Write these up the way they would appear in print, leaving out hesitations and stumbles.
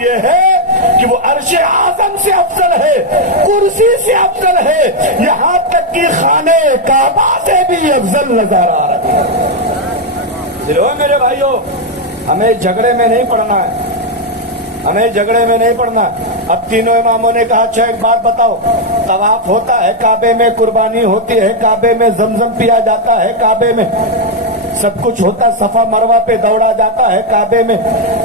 یہ ہے کہ وہ عرش اعظم سے افضل ہے، کرسی سے افضل ہے، یہاں تک کہ خانے کعبہ سے بھی افضل نظر آ رہا ہے۔ لو میرے بھائیوں، ہمیں جھگڑے میں نہیں پڑنا ہے، ہمیں جھگڑے میں نہیں پڑنا۔ اب تینوں اماموں نے کہا اچھا ایک بات بتاؤ، طواف ہوتا ہے کعبے میں، قربانی ہوتی ہے کعبے میں، زمزم پیا جاتا ہے کعبے میں، سب کچھ ہوتا ہے، صفا مروہ پہ دوڑا جاتا ہے کعبے میں،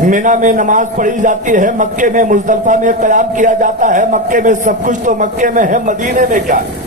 مینا میں نماز پڑھی جاتی ہے، مکے میں مزدلفہ میں قیام کیا جاتا ہے، مکے میں سب کچھ تو مکے میں ہے، مدینے میں کیا ہے؟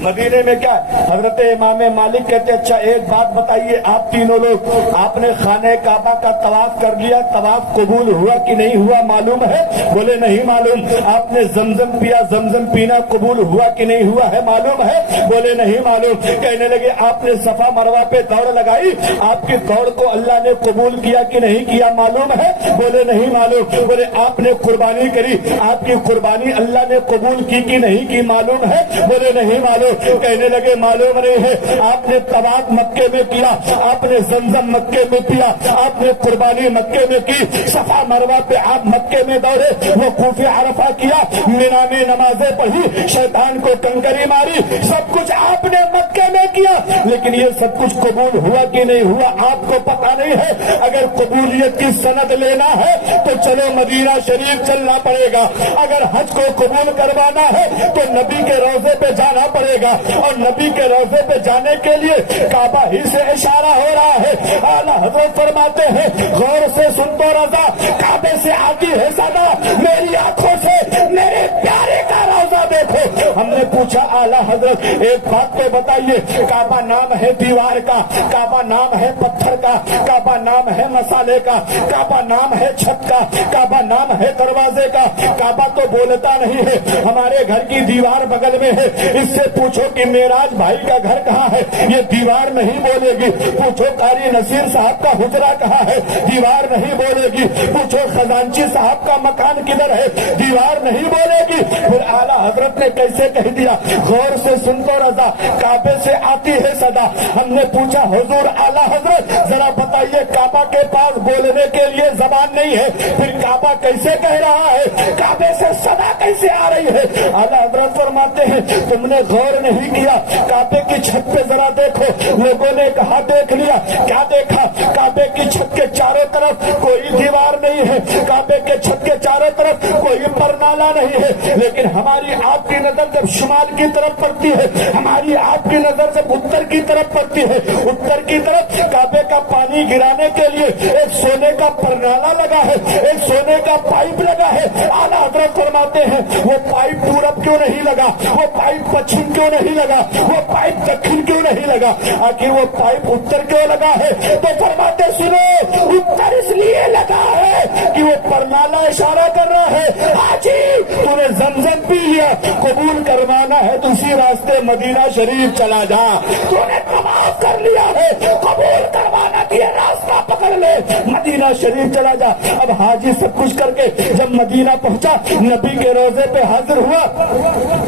مدینے میں کیا ہے؟ حضرت امام مالک کہتے اچھا ایک بات بتائیے، آپ تینوں لوگ، آپ نے خانہ کعبہ کا طواف کر لیا، طواف قبول ہوا کہ نہیں ہوا معلوم ہے؟ بولے نہیں معلوم۔ آپ نے زمزم پیا، زمزم پینا قبول ہوا کہ نہیں ہوا ہے معلوم ہے؟ بولے نہیں معلوم۔ کہنے لگے آپ نے صفا مروہ پہ دوڑ لگائی، آپ کی دوڑ کو اللہ نے قبول کیا کہ نہیں کیا معلوم ہے؟ بولے نہیں معلوم۔ بولے آپ نے قربانی کری، آپ کی قربانی اللہ نے قبول کی کہ نہیں کی معلوم ہے؟ بولے نہیں معلوم۔ کہنے لگے معلوم نہیں ہے۔ آپ نے طواف مکے میں کیا، آپ نے زمزم مکے میں پیا، آپ نے قربانی مکے میں کی، صفا مروہ پہ آپ مکے میں دوڑے، وقوف عرفہ کیا، مینا میں نمازیں پڑھی، شیطان کو کنکری ماری، سب کچھ آپ نے مکے میں کیا، لیکن یہ سب کچھ قبول ہوا کہ نہیں ہوا آپ کو پتہ نہیں ہے۔ اگر قبولیت کی سند لینا ہے تو چلو مدینہ شریف چلنا پڑے گا، اگر حج کو قبول کروانا ہے تو نبی کے روضے پہ جانا پڑے گا، اور نبی کے روضے پہ جانے کے لیے کعبہ ہی سے اشارہ ہو رہا ہے۔ اعلیٰ حضرت فرماتے ہیں غور سے سن تو رضا، کعبے سے آتی ہے صدا، میری آنکھوں سے میرے پیارے کا روضہ دیکھو۔ ہم نے پوچھا اعلیٰ حضرت ایک بات تو بتائیے، کعبہ نام ہے دیوار کا، کعبہ نام ہے پتھر کا، کعبہ نام ہے مسالے کا، کعبہ نام ہے چھت کا، کعبہ نام ہے دروازے کا، کعبہ تو بولتا نہیں ہے، ہمارے گھر کی دیوار بغل میں ہے، اس سے پوچھو کہ معراج بھائی کا گھر کہاں ہے، یہ دیوار نہیں بولے گی۔ پوچھو قاری نصیر صاحب کا حجرہ کہاں ہے، دیوار نہیں بولے گی۔ پوچھو خزانچی صاحب کا مکان کدھر ہے، دیوار نہیں بولے گی۔ پھر اعلیٰ حضرت نے کیسے کہہ دیا، غور سے سن تو رضا، کعبے سے آتی ہے صدا۔ ہم نے پوچھا حضور اعلیٰ حضرت ذرا بتائیے، کعبہ کے پاس بولنے کے لیے زبان نہیں ہے، پھر کعبہ کیسے کہہ رہا ہے، کعبے سے صدا کیسے آ رہی ہے؟ اعلیٰ حضرت فرماتے ہیں تم نے غور نہیں کیا، کعبے کی چھت پہ ذرا دیکھو۔ لوگوں نے کہا دیکھ لیا، کیا دیکھا؟ کعبے کی چھت کے چاروں طرف کوئی دیوار نہیں ہے، کعبے کے چھت کے چاروں طرف کوئی پرنالا نہیں ہے، لیکن ہماری آپ کی نظر جب شمال کی طرف پڑتی ہے، ہماری آپ کی نظر جب اتر کی طرف پڑتی ہے، اتر کی طرف کعبے کا پانی گرانے کے لیے ایک سونے کا پرنالا لگا ہے، ایک سونے کا پائپ لگا ہے۔ اعلیٰ حضرت فرماتے ہیں وہ پائپ پورب کیوں نہیں لگا، وہ پائپ پچھم کیوں نہیں لگا، وہ پائپ دکھن کیوں نہیں لگا، آخر وہ پائپ اتر کیوں لگا ہے؟ تو فرماتے سنو، اتر اس لیے لگا ہے کہ وہ پرنالا اشارہ کر رہا ہے، حاجی تو نے زمزم پی لیا، قبول کروانا ہے تو اسی راستے مدینہ شریف چلا جا، تو نے طواف کر لیا ہے، قبول کروانا کہ یہ راستہ پکڑ لے، مدینہ شریف چلا جا۔ اب حاجی سب کچھ کر کے جب مدینہ پہنچا، نبی کے روضے پہ حاضر ہوا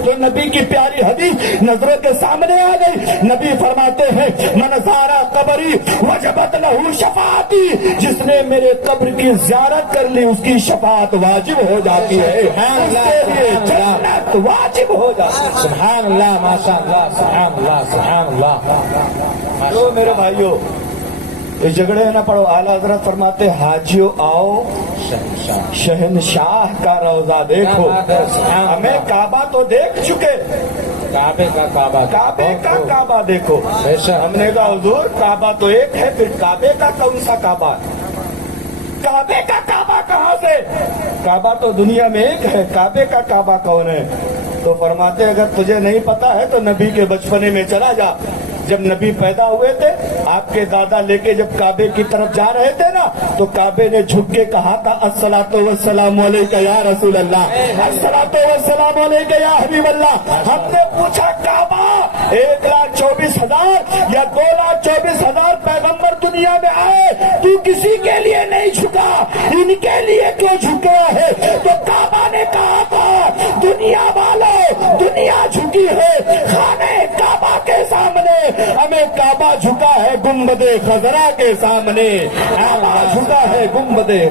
تو نبی کی پیاری حدیث نظروں کے سامنے آ گئی۔ نبی فرماتے ہیں من زارا قبری وجبت لہو شفاعتی، جس نے میرے قبر کی زیارت کر لی اس کی شفاعت واجب ہو جاتی ہے، اس کے لیے جنت واجب ہو جاتی ہے۔ سبحان اللہ، ماشاء اللہ، سبحان اللہ، سبحان اللہ۔ تو میرے بھائیوں اس جھگڑے نہ پڑو۔ اعلیٰ حضرت فرماتے حاجیوں آؤ شہنشاہ کا روضہ دیکھو۔ ہمیں کعبہ تو دیکھ چکے، کعبے کا کعبہ، کعبے کا کعبہ دیکھو۔ ہم نے کہا حضور کعبہ تو ایک ہے، پھر کعبے کا کون سا کعبہ؟ کعبے کا کعبہ کہاں سے؟ کعبہ تو دنیا میں ایک ہے، کعبے کا کعبہ کون ہے؟ تو فرماتے اگر تجھے نہیں پتا ہے تو نبی کے بچپنے میں چلا جا۔ جب نبی پیدا ہوئے تھے، آپ کے دادا لے کے جب کعبے کی طرف جا رہے تھے نا، تو کعبے نے جھک کے کہا تھا الصلاۃ والسلام علیک یا رسول اللہ، الصلاۃ والسلام علیک یا حبیب اللہ۔ ہم نے پوچھا کعبہ 1,24,000 یا 2,24,000 پیغمبر دنیا میں آئے، تو کسی کے لیے نہیں جھکا، ان کے لیے کیوں جھکا ہے؟ تو کعبہ نے کہا تھا دنیا والوں، دنیا جھکی ہے خانہ کعبہ کے سامنے، ہمیں کعبہ جھکا ہے گنبد خضرا کے سامنے، کعبہ جھکا ہے گنبد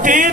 3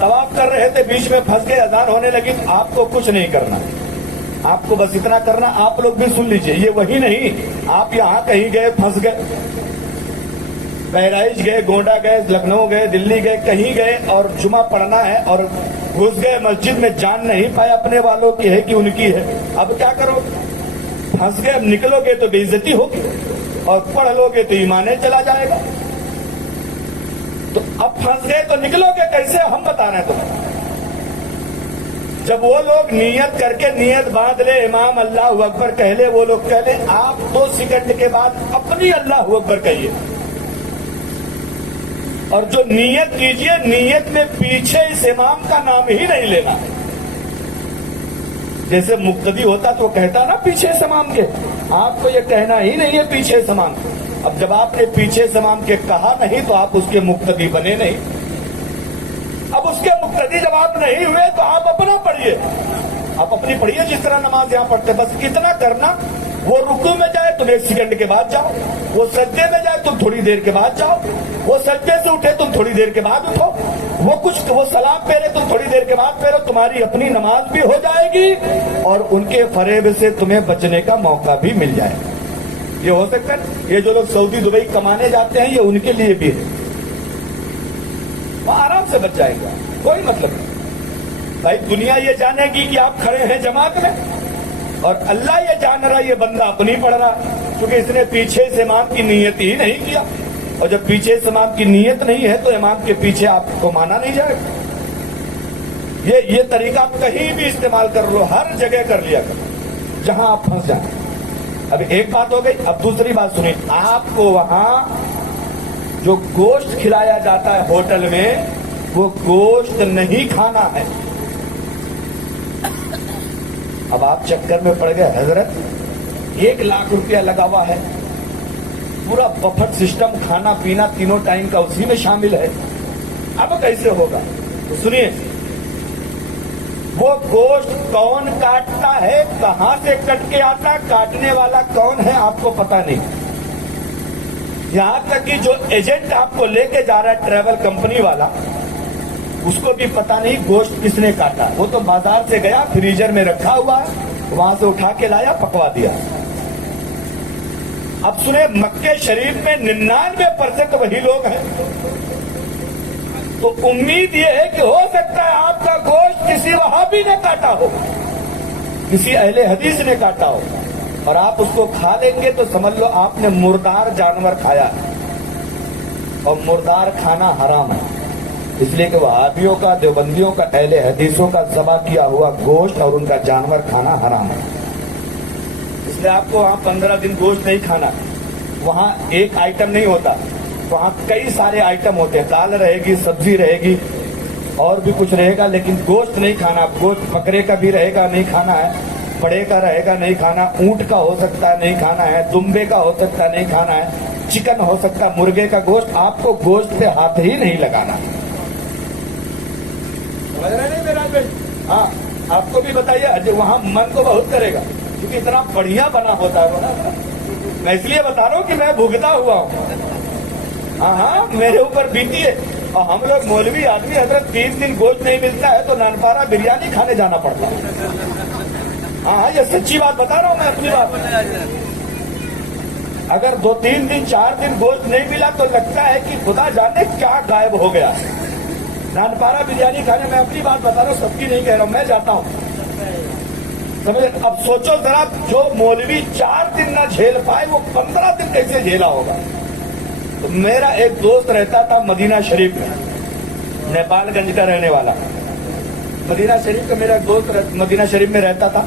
طواف کر رہے تھے، بیچ میں پھنس گئے، اذان ہونے لگی، تو آپ کو کچھ نہیں کرنا، آپ کو بس اتنا کرنا، آپ لوگ بھی سن لیجئے، یہ وہی نہیں آپ یہاں کہیں گئے پھنس گئے، بہرائچ گئے، گونڈا گئے، لکھنؤ گئے، دلی گئے، کہیں گئے اور جمعہ پڑھنا ہے اور گھس گئے مسجد میں، جان نہیں پائے اپنے والوں کی ہے کہ ان کی ہے، اب کیا کرو؟ پھنس گئے، اب نکلو گے تو بے عزتی ہوگی اور پڑھ لو گے تو ایمان چلا جائے گا، تو اب پھنس گئے تو نکلو گے کیسے؟ ہم بتا رہے ہیں تمہیں، جب وہ لوگ نیت کر کے نیت باندھ لے، امام اللہ اکبر کہہ لے، وہ لوگ کہہ لے، آپ 2 سیکنڈ کے بعد اپنی اللہ اکبر کہیے، اور جو نیت کیجئے، نیت میں پیچھے اس امام کا نام ہی نہیں لینا، جیسے مقتدی ہوتا تو وہ کہتا نا پیچھے اس امام کے، آپ کو یہ کہنا ہی نہیں ہے پیچھے اس امام کے، اب جب آپ نے پیچھے اس امام کے کہا نہیں تو آپ اس کے مقتدی بنے نہیں، اب اس کے مقتدی جب آپ نہیں ہوئے تو آپ اپنا پڑھیے، آپ اپنی پڑھیے جس طرح نماز یہاں پڑھتے، بس اتنا کرنا، وہ رکوع میں جائے تم 1 سیکنڈ کے بعد جاؤ، وہ سجدے میں جائے تم تھوڑی دیر کے بعد جاؤ، وہ سجدے سے اٹھے تم تھوڑی دیر کے بعد اٹھو، وہ سلام پھیرے تم تھوڑی دیر کے بعد پھیرو، تمہاری اپنی نماز بھی ہو جائے گی اور ان کے فریب سے تمہیں بچنے کا موقع بھی مل جائے گا۔ یہ ہو سکتا ہے، یہ جو لوگ سعودی دبئی کمانے جاتے ہیں یہ ان کے لیے بھی ہے، وہ آرام سے بچ جائے گا، کوئی مطلب نہیں، بھائی دنیا یہ جانے گی کہ آپ کھڑے ہیں جماعت میں، اور اللہ یہ جان رہا یہ بندہ اپنی پڑھ رہا، کیونکہ اس نے پیچھے سے امام کی نیت ہی نہیں کیا، اور جب پیچھے سے امام کی نیت نہیں ہے تو امام کے پیچھے آپ کو مانا نہیں جائے گا۔ یہ طریقہ آپ کہیں بھی استعمال کر لو، ہر جگہ کر لیا کرو جہاں آپ پھنس جائیں۔ اب ایک بات ہو گئی، اب دوسری بات سنیں، آپ کو وہاں جو گوشت کھلایا جاتا ہے ہوٹل میں، وہ گوشت نہیں کھانا ہے۔ اب آپ چکر میں پڑ گئے، حضرت 1 لاکھ روپیہ لگا ہوا ہے، پورا بفٹ سسٹم، کھانا پینا تینوں ٹائم کا اسی میں شامل ہے، اب کیسے ہوگا؟ تو سنیے، وہ گوشت کون کاٹتا ہے، کہاں سے کٹ کے آتا، کاٹنے والا کون ہے آپ کو پتا نہیں، یہاں تک کہ جو ایجنٹ آپ کو لے کے جا رہا ہے ٹریول کمپنی والا، اس کو بھی پتا نہیں گوشت کس نے کاٹا، وہ تو بازار سے گیا، فریزر میں رکھا ہوا ہے، وہاں سے اٹھا کے لایا، پکوا دیا۔ اب سنیں، مکے شریف میں 99% وہی لوگ ہیں، تو امید یہ ہے کہ ہو سکتا ہے آپ کا گوشت کسی وہابی نے کاٹا ہو، کسی اہل حدیث نے کاٹا ہو، اور آپ اس کو کھا لیں گے تو سمجھ لو آپ نے مردار جانور کھایا ہے، اور مردار کھانا حرام ہے، اس لیے کہ وہابیوں کا، دیوبندیوں کا، اہل حدیثوں کا ذبح کیا ہوا گوشت اور ان کا جانور کھانا حرام ہے، اس لیے آپ کو وہاں 15 دن گوشت نہیں کھانا، وہاں ایک آئٹم نہیں ہوتا، وہاں کئی سارے آئٹم ہوتے ہیں، دال رہے گی، سبزی رہے گی، اور بھی کچھ رہے گا، لیکن گوشت نہیں کھانا، گوشت بکرے کا بھی رہے گا نہیں کھانا ہے، بڑے کا رہے گا نہیں کھانا، اونٹ کا ہو سکتا ہے نہیں کھانا ہے، دمبے کا ہو سکتا ہے نہیں کھانا ہے، چکن ہو سکتا ہے، مرغے کا گوشت، آپ کو گوشت پہ ہاتھ ہی نہیں لگانا۔ سمجھ رہے نہیں میرا بھائی؟ ہاں، آپ کو بھی بتائیے، وہاں من کو بہت کرے گا کیونکہ اتنا بڑھیا بنا ہوتا ہے وہ نا، میں اس لیے بتا رہا ہوں کہ میں بھگتا ہوا ہوں، ہاں میرے اوپر بیتی ہے، اور ہم لوگ مولوی آدمی حضرت 3 دن گوشت نہیں ملتا ہے تو نانپارہ بریانی کھانے جانا پڑتا ہے، ہاں یہ سچی بات بتا رہا ہوں میں اپنی بات، اگر 2-3 دن 4 دن گوشت نہیں ملا تو لگتا ہے کہ خدا جانے کیا غائب ہو گیا، نانپارہ بریانی کھانے، میں اپنی بات بتا رہا ہوں، سب کی نہیں کہہ رہا ہوں، میں جاتا ہوں، سمجھے؟ اب سوچو ذرا، جو مولوی 4 دن نہ جھیل پائے وہ 15 دن کیسے جھیلا ہوگا؟ تو میرا ایک دوست رہتا تھا مدینہ شریف میں، نیپال گنج کا رہنے والا، مدینہ شریف کا میرا دوست مدینہ شریف میں رہتا تھا،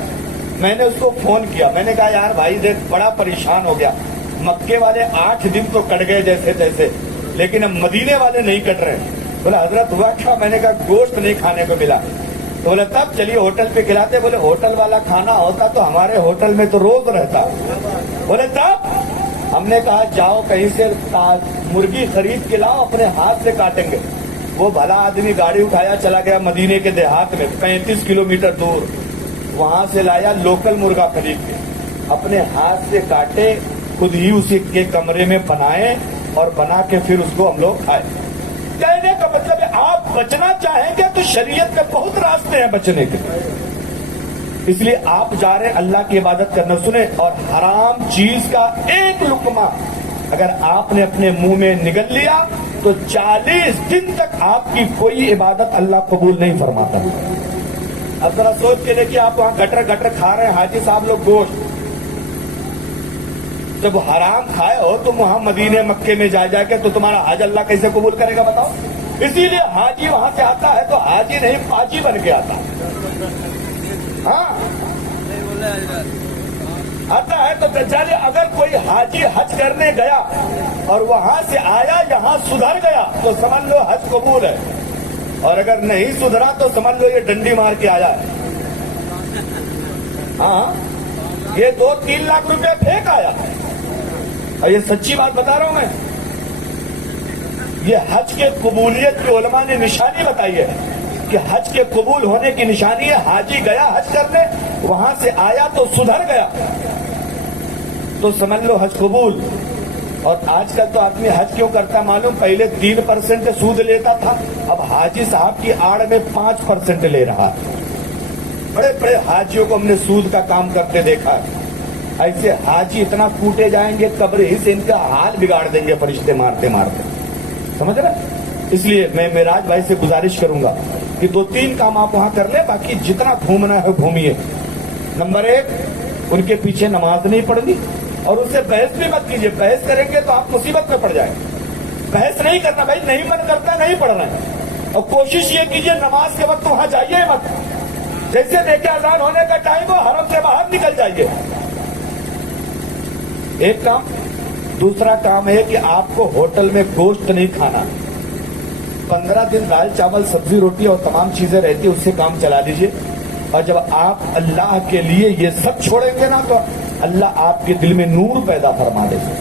میں نے اس کو فون کیا، میں نے کہا یار بھائی دیکھ بڑا پریشان ہو گیا، مکے والے 8 دن تو کٹ گئے جیسے تیسے، لیکن اب مدینے والے نہیں کٹ رہے، بولا حضرت ہوا کیا؟ میں نے کہا گوشت نہیں کھانے کو ملا، تو بولے تب چلیے ہوٹل پہ کھلاتے، بولے ہوٹل والا کھانا ہوتا تو ہمارے ہوٹل میں تو روز رہتا، بولے تب ہم نے کہا جاؤ کہیں سے مرغی خرید کے لاؤ، اپنے ہاتھ سے کاٹیں گے، وہ بھلا آدمی گاڑی اٹھایا چلا گیا مدینے کے دیہات میں 35 کلومیٹر دور، وہاں سے لایا لوکل مرغا خرید کے، اپنے ہاتھ سے کاٹے، خود ہی اسی کے کمرے میں بنائے اور بنا کے پھر اس کو ہم لوگ کھائے۔ کہنے کا مطلب ہے آپ بچنا چاہیں گے تو شریعت میں بہت راستے ہیں بچنے کے، اس لیے آپ جا رہے ہیں اللہ کی عبادت کرنا. سنیں، اور حرام چیز کا ایک لقمہ اگر آپ نے اپنے منہ میں نگل لیا تو 40 دن تک آپ کی کوئی عبادت اللہ قبول نہیں فرماتا. اب ذرا سوچ کے دیکھیے، آپ وہاں گٹر گٹر کھا رہے ہیں حاجی صاحب لوگ گوشت، جب حرام کھائے ہو تم وہاں مدینے مکے میں جا کے تو تمہارا حج اللہ کیسے قبول کرے گا بتاؤ؟ اسی لیے حاجی وہاں سے آتا ہے تو حاجی نہیں پاجی بن کے آتا. ہاں آتا ہے تو چلے، اگر کوئی حاجی حج کرنے گیا اور وہاں سے آیا یہاں سدھر گیا تو سمجھ لو حج قبول ہے، اور اگر نہیں سدھرا تو سمجھ لو یہ ڈنڈی مار کے آیا ہے. ہاں یہ 2-3 لاکھ روپے پھینک آیا، اور یہ سچی بات بتا رہا ہوں میں. یہ حج کے قبولیت کی علماء نے نشانی بتائی ہے کہ حج کے قبول ہونے کی نشانی ہے حاجی گیا حج کرنے، وہاں سے آیا تو سدھر گیا تو سمجھ لو حج قبول. اور آج کل تو آدمی حج کیوں کرتا معلوم؟ پہلے 3% سود لیتا تھا، اب حاجی صاحب کی آڑ میں 5% لے رہا. بڑے بڑے حاجیوں کو ہم نے سود کا کام کرتے دیکھا. ایسے حاجی اتنا کوٹے جائیں گے قبر ہی سے ان کا حال بگاڑ دیں گے فرشتے مارتے مارتے، سمجھ رہے؟ اس لیے میں معراج بھائی سے گزارش کروں گا کہ 2-3 کام آپ وہاں کر لیں، باقی جتنا گھومنا ہے گھومیے. نمبر 1، ان کے پیچھے نماز نہیں پڑھنی اور ان سے بحث بھی مت کیجیے. بحث کریں گے تو آپ مصیبت میں پڑ جائیں. بحث نہیں کرنا بھائی، نہیں من کرتا نہیں پڑھنا ہے. اور کوشش یہ کیجیے نماز کے وقت وہاں جائیے مت، جیسے دیکھیں اذان ہونے کا ٹائم ہو حرم سے باہر نکل جائیے. ایک کام. دوسرا کام ہے کہ آپ کو ہوٹل میں گوشت نہیں کھانا. 15 دن دال چاول سبزی روٹی اور تمام چیزیں رہتی اس سے کام چلا لیجیے. اور جب آپ اللہ کے لیے یہ سب چھوڑیں گے نا تو اللہ آپ کے دل میں نور پیدا فرما دے گا،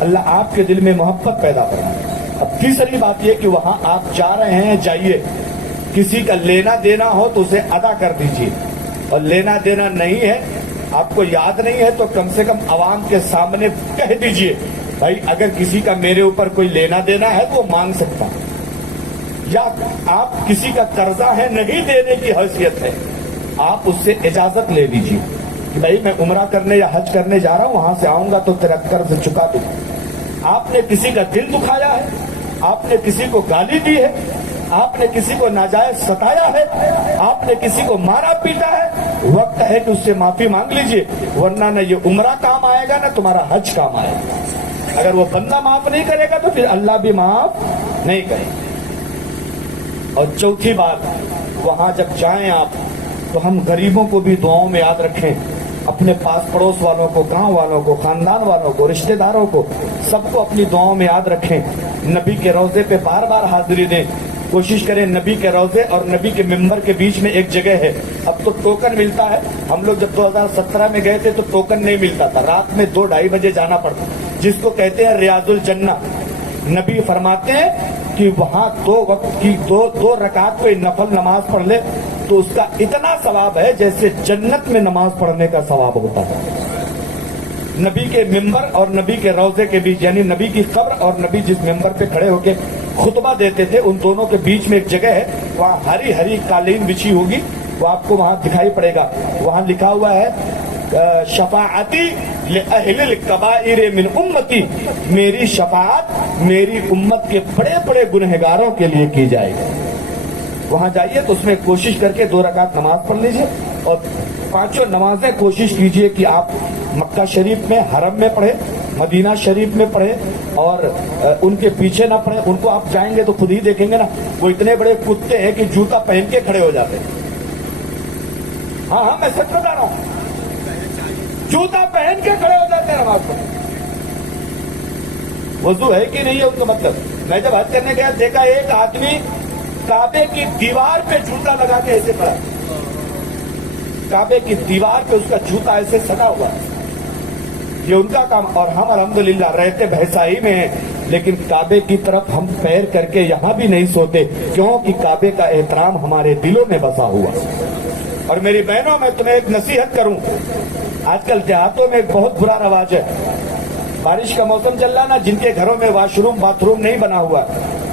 اللہ آپ کے دل میں محبت پیدا فرما دے. اب تیسری بات یہ کہ وہاں آپ جا رہے ہیں جائیے، کسی کا لینا دینا ہو تو اسے ادا کر دیجیے، اور لینا دینا نہیں ہے آپ کو یاد نہیں ہے تو کم سے کم عوام کے سامنے کہہ دیجیے بھائی اگر کسی کا میرے اوپر کوئی لینا دینا ہے تو مانگ سکتا، یا آپ کسی کا قرضہ ہے نہیں دینے کی حیثیت ہے آپ اس سے اجازت لے لیجیے کہ بھائی میں عمرہ کرنے یا حج کرنے جا رہا ہوں، وہاں سے آؤں گا تو تیرا قرض چکا دوں. آپ نے کسی کا دل دکھایا ہے، آپ نے کسی کو گالی دی ہے، آپ نے کسی کو ناجائز ستایا ہے، آپ نے کسی کو مارا پیٹا ہے، وقت ہے کہ اس سے معافی مانگ لیجئے، ورنہ نہ یہ عمرہ کام آئے گا نہ تمہارا حج کام آئے گا. اگر وہ بندہ معاف نہیں کرے گا تو پھر اللہ بھی معاف نہیں کرے گا. اور چوتھی بات، وہاں جب جائیں آپ تو ہم غریبوں کو بھی دعاؤں میں یاد رکھیں، اپنے پاس پڑوس والوں کو، گاؤں والوں کو، خاندان والوں کو، رشتہ داروں کو، سب کو اپنی دعاؤں میں یاد رکھیں. نبی کے روضے پہ بار بار حاضری دیں. کوشش کریں نبی کے روضے اور نبی کے ممبر کے بیچ میں ایک جگہ ہے. اب تو ٹوکن ملتا ہے، ہم لوگ جب 2017 میں گئے تھے تو ٹوکن نہیں ملتا تھا، رات میں 2-2:30 بجے جانا پڑتا، جس کو کہتے ہیں ریاض الجنہ. نبی فرماتے ہیں کہ وہاں 2 وقت کی 2 رکعت کوئی نفل نماز پڑھ لے تو اس کا اتنا ثواب ہے جیسے جنت میں نماز پڑھنے کا ثواب ہوتا ہے. نبی کے ممبر اور نبی کے روضے کے بیچ، یعنی نبی کی قبر اور نبی جس ممبر پہ کھڑے ہو کے خطبہ دیتے تھے ان دونوں کے بیچ میں ایک جگہ ہے، وہاں ہری ہری قالین بچھی ہوگی، وہ آپ کو وہاں دکھائی پڑے گا. وہاں لکھا ہوا ہے شفاعتی لأہل الکبائر من امتی، میری شفاعت میری امت کے بڑے بڑے گنہگاروں کے لیے کی جائے گی. وہاں جائیے تو اس میں کوشش کر کے 2 رکعت نماز پڑھ لیجئے، اور 5 نمازیں کوشش کیجئے کہ آپ مکہ شریف میں حرم میں پڑھیں، مدینہ شریف میں پڑھیں، اور ان کے پیچھے نہ پڑھیں. ان کو آپ جائیں گے تو خود ہی دیکھیں گے نا، وہ اتنے بڑے کتے ہیں کہ جوتا پہن کے کھڑے ہو جاتے ہیں. ہاں میں سچ بتا رہا ہوں، جوتا پہن کے کھڑے ہو جاتے ہیں نماز پڑھنے. وضو ہے کہ نہیں ہے ان کا مطلب. میں جب حج کرنے گیا دیکھا ایک آدمی کعبے کی دیوار پہ جوتا لگا کے ایسے کھڑا، کعبے کی دیوار پہ اس کا جوتا ایسے سٹا ہوا ہے. یہ ان کا کام. اور ہم الحمدللہ رہتے بھیسائی میں ہیں لیکن کعبے کی طرف ہم پیر کر کے یہاں بھی نہیں سوتے، کیونکہ کعبے کا احترام ہمارے دلوں میں بسا ہوا. اور میری بہنوں میں تمہیں ایک نصیحت کروں، آج کل دیہاتوں میں ایک بہت برا رواج ہے. بارش کا موسم چل رہا نا، جن کے گھروں میں واش روم باتھ روم نہیں بنا ہوا